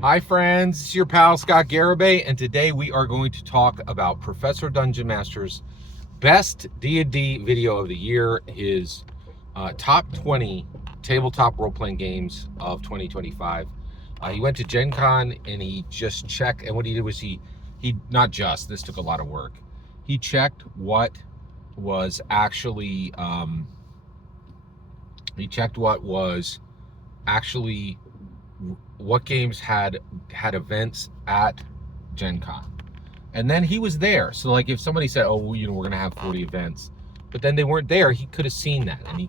Hi friends, it's your pal Scott Garibay, and today we are going to talk about Professor Dungeon Master's best D&D video of the year, his top 20 tabletop role-playing games of 2025. He went to Gen Con and he just checked, and what he did was he not just, this took a lot of work, he checked what was actually, what games had events at Gen Con. And then he was there. So like if somebody said, "Oh, we're going to have 40 events," but then they weren't there, he could have seen that, and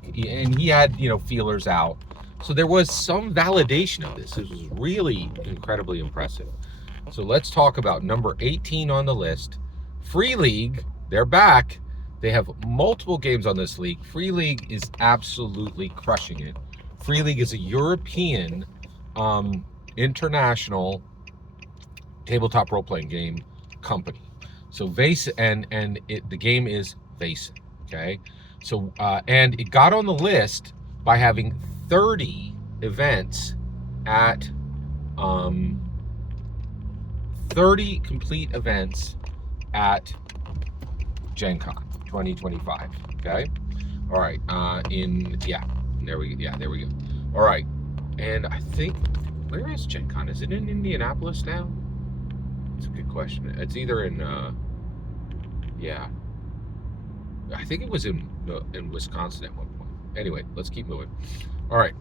he had, feelers out. So there was some validation of this. This was really incredibly impressive. So let's talk about number 18 on the list, Free League. They're back. They have multiple games on this league. Free League is absolutely crushing it. Free League is a European international tabletop role-playing game company. So Vaesen, and the game is Vaesen. Okay, so and it got on the list by having 30 events at 30 complete events at Gen Con 2025. Okay, all right. There we go. All right, and I think, where is Gen Con? Is it in Indianapolis now? It's a good question. It's either in, I think it was in Wisconsin at one point. Anyway, let's keep moving. All right.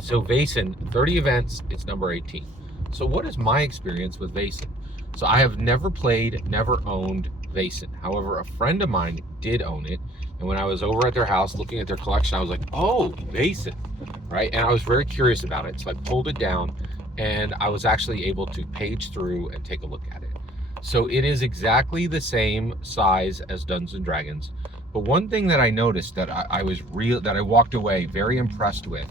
So Vaesen, 30 events, it's number 18. So what is my experience with Vaesen? So I have never played, never owned Vaesen. However, a friend of mine did own it. And when I was over at their house looking at their collection, I was like, oh, Vaesen, right? And I was very curious about it. So I pulled it down, and I was actually able to page through and take a look at it. So it is exactly the same size as Dungeons and Dragons. But one thing that I noticed that I walked away very impressed with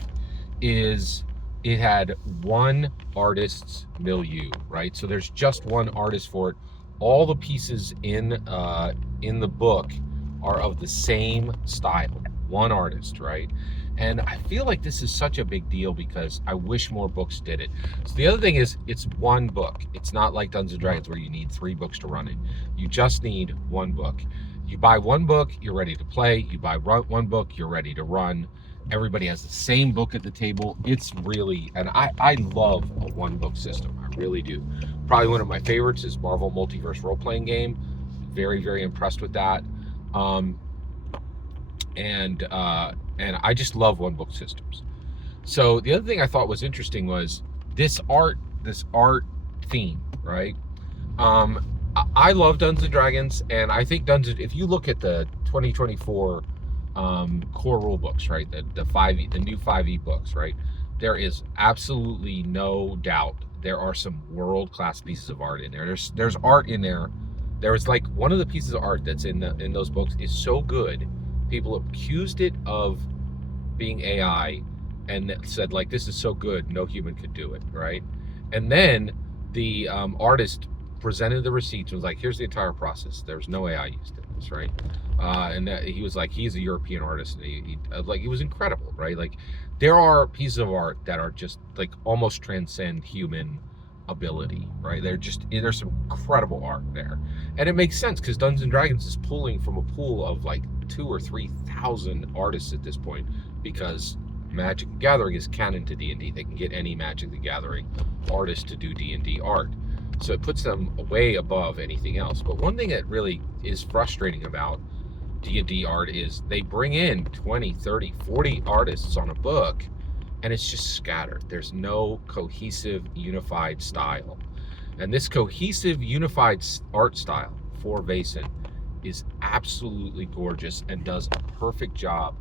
is it had one artist's milieu, right? So there's just one artist for it. All the pieces in the book are of the same style, one artist, right? And I feel like this is such a big deal because I wish more books did it. So the other thing is, it's one book. It's not like Dungeons and Dragons where you need 3 books to run it. You just need one book. You buy one book, you're ready to play. You buy one book, you're ready to run. Everybody has the same book at the table. It's really, and I love a one book system. I really do. Probably one of my favorites is Marvel Multiverse Role-Playing Game. Very, very impressed with that. And I just love one book systems. So the other thing I thought was interesting was this art theme, right? I love Dungeons and Dragons, and I think if you look at the 2024 core rule books, right, the new 5e books, right, there is absolutely no doubt there are some world-class pieces of art in there. There's art in there. There is, like, one of the pieces of art that's in those books is so good, people accused it of being AI and said, like, this is so good, no human could do it, right? And then the artist presented the receipts and was like, here's the entire process. There's no AI used in this, right? And he was like, he's a European artist, and he was incredible, right? Like, there are pieces of art that are just, like, almost transcend human ability, right? There's some incredible art there, and it makes sense because Dungeons and Dragons is pulling from a pool of like 2,000 or 3,000 artists at this point, because Magic the Gathering is canon to D&D. They can get any Magic the Gathering artist to do D&D art, so it puts them way above anything else. But one thing that really is frustrating about D&D art is they bring in 20, 30, 40 artists on a book, and it's just scattered. There's no cohesive, unified style. And this cohesive, unified art style for Vaesen is absolutely gorgeous and does a perfect job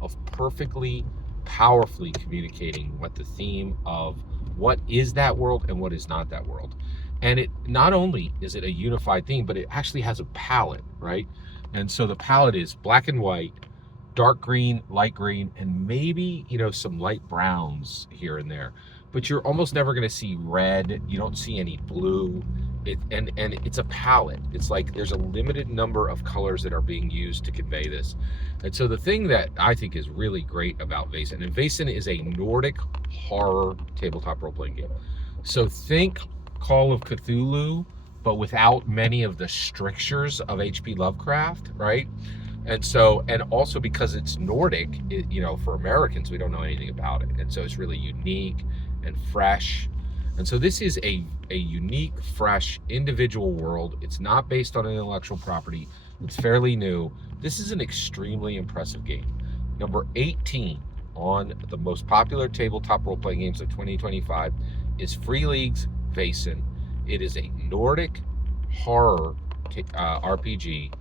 of perfectly, powerfully communicating what the theme of what is that world and what is not that world. And it not only is it a unified theme, but it actually has a palette, right? And so the palette is black and white, dark green, light green, and maybe, some light browns here and there. But you're almost never going to see red. You don't see any blue. And it's a palette. It's like there's a limited number of colors that are being used to convey this. And so the thing that I think is really great about Vaesen, and Vaesen is a Nordic horror tabletop role-playing game. So think Call of Cthulhu, but without many of the strictures of H.P. Lovecraft, right? And so, and also because it's Nordic, for Americans, we don't know anything about it. And so it's really unique and fresh. And so this is a unique, fresh, individual world. It's not based on intellectual property. It's fairly new. This is an extremely impressive game. Number 18 on the most popular tabletop role-playing games of 2025 is Free League's Vaesen. It is a Nordic horror RPG,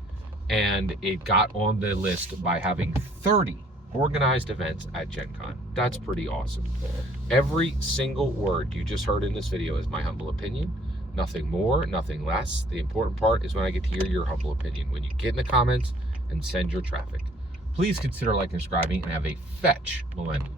and it got on the list by having 30 organized events at Gen Con. That's pretty awesome. Every single word you just heard in this video is my humble opinion. Nothing more, nothing less. The important part is when I get to hear your humble opinion, when you get in the comments and send your traffic. Please consider liking and subscribing, and have a fetch millennium.